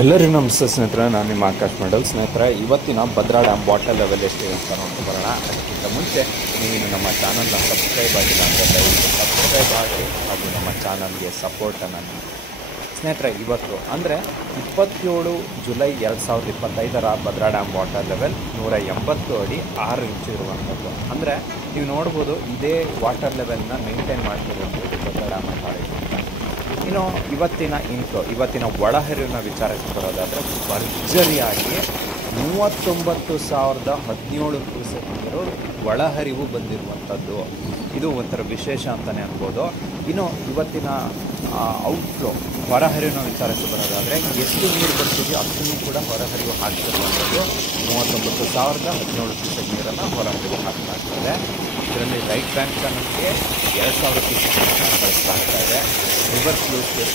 ಎಲ್ಲರಿಗೂ ನಮಸ್ತೆ ಸ್ನೇಹಿತರೆ, ನಾನು ನಿಮ್ಮ ಆಕಾಶ್ ಮೆಡಲ್. ಸ್ನೇಹಿತರೆ, ಇವತ್ತಿನ ಭದ್ರಾ ಡ್ಯಾಮ್ ವಾಟರ್ ಲೆವೆಲ್ ಎಷ್ಟಿದೆ ಅಂತ ನೋಡ್ಕೊಂಡು ಬರೋಣ. ಅದಕ್ಕಿಂತ ಮುಂಚೆ ನೀವು ನಮ್ಮ ಚಾನಲ್ನ ಸಬ್ಸ್ಕ್ರೈಬ್ ಆಗಿಲ್ಲ ಅಂದರೆ ದಯವಿಟ್ಟು ಸಬ್ಸ್ಕ್ರೈಬ್ ಆಗಿ ಹಾಗೂ ನಮ್ಮ ಚಾನಲ್ಗೆ ಸಪೋರ್ಟನ್ನು ನೀಡಿ. ಸ್ನೇಹಿತರೆ, ಇವತ್ತು ಅಂದರೆ 27 July 2025 Bhadra dam water level 180 ಅಡಿ 6 ಇಂಚು ಇರುವಂಥದ್ದು. ಅಂದರೆ ನೀವು ನೋಡ್ಬೋದು, ಇದೇ ವಾಟರ್ ಲೆವೆಲ್ನ ಮೇಂಟೈನ್ ಮಾಡ್ತಿರುವಂಥದ್ದು ಭದ್ರಾ ಡ್ಯಾಮ್ ಅಥಾರಿಟಿ. ಇನ್ನು ಇವತ್ತಿನ ಒಳಹರಿವಿನ ವಿಚಾರಕ್ಕೆ ಬರೋದಾದರೆ, ಭರ್ಜರಿಯಾಗಿ 39,017 ಕ್ಯೂಸೆಕ್ ನೀರು ಒಳಹರಿವು ಬಂದಿರುವಂಥದ್ದು. ಇದು ಒಂಥರ ವಿಶೇಷ ಅಂತಲೇ ಅನ್ಬೋದು. ಇನ್ನು ಇವತ್ತಿನ ಔಟ್ಫ್ಲೋ ಹೊರಹರಿವಿನ ವಿಚಾರಕ್ಕೆ ಬರೋದಾದರೆ, ಎಷ್ಟು ನೀರು ಬರ್ತಿದೆಯೋ ಅಷ್ಟನ್ನು ಕೂಡ ಹೊರಹರಿವು ಆಗ್ತಿರುವಂಥದ್ದು. 39,017 ಕ್ಯೂಸೆಕ್ ನೀರನ್ನು ಹೊರಹರಿವು ಆಗ್ತಾಯಿದೆ. ಇದರಲ್ಲಿ ರೈಟ್ ಬ್ಯಾಂಕ್ ಚಾನಲ್ಗೆ 2,000 ಕ್ಯೂಸೆಕ್ ನೀರನ್ನು ಕಳಿಸ್ತಾ ಇದೆ. ರಿವರ್ ಸ್ಲೂಸ್ ಗೇಟ್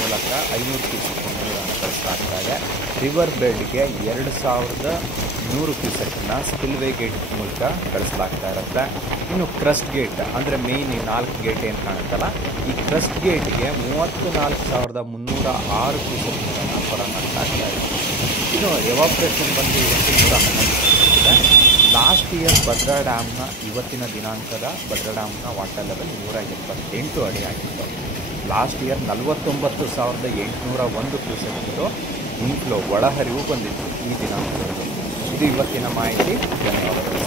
ಮೂಲಕ 500 ಕ್ಯೂಸೆಕ್ ನೀರನ್ನು ಕಳಿಸ್ತಾ ಇದೆ. ರಿವರ್ ಬೆಡ್ಗೆ 2,100 ಕ್ಯೂಸೆಕ್ನ ಸ್ಪಿಲ್ವೇ ಗೇಟ್ ಮೂಲಕ ಕಳಿಸ್ಲಾಗ್ತಾ ಇರುತ್ತೆ. ಇನ್ನು ಕ್ರಸ್ಟ್ ಗೇಟ್ ಅಂದರೆ ಮೇಯ್ನ್ 4 ಗೇಟ್ ಏನು ಕಾಣುತ್ತಲ್ಲ, ಈ ಕ್ರಸ್ಟ್ ಗೇಟ್ಗೆ 34,306 ಕ್ಯೂಸೆಕ್ ನೀರನ್ನು ಹೊರಹಾಕ್ತಾ ಇದೆ. ಇನ್ನು ಎವಾಪ್ರೇಷನ್ ಬಂದು ಇವತ್ತು 111 ಇದೆ. ಲಾಸ್ಟ್ ಇಯರ್ ಭದ್ರಾ ಡ್ಯಾಮ್ನ ಇವತ್ತಿನ ದಿನಾಂಕದ ಭದ್ರಾ ಡ್ಯಾಮ್ನ ವಾಟರ್ ಲೆವೆಲ್ 178 ಅಡಿ ಆಗಿತ್ತು. ಲಾಸ್ಟ್ ಇಯರ್ 49,801 ಕ್ಯೂಸೆಕ್ ನೀರು ಇನ್ಫ್ಲೋ ಒಳಹರಿವು ಬಂದಿತ್ತು ಈ ದಿನಾಂಕದಲ್ಲಿ. ಇದು ಇವತ್ತಿನ ಮಾಹಿತಿ. ಧನ್ಯವಾದಗಳು.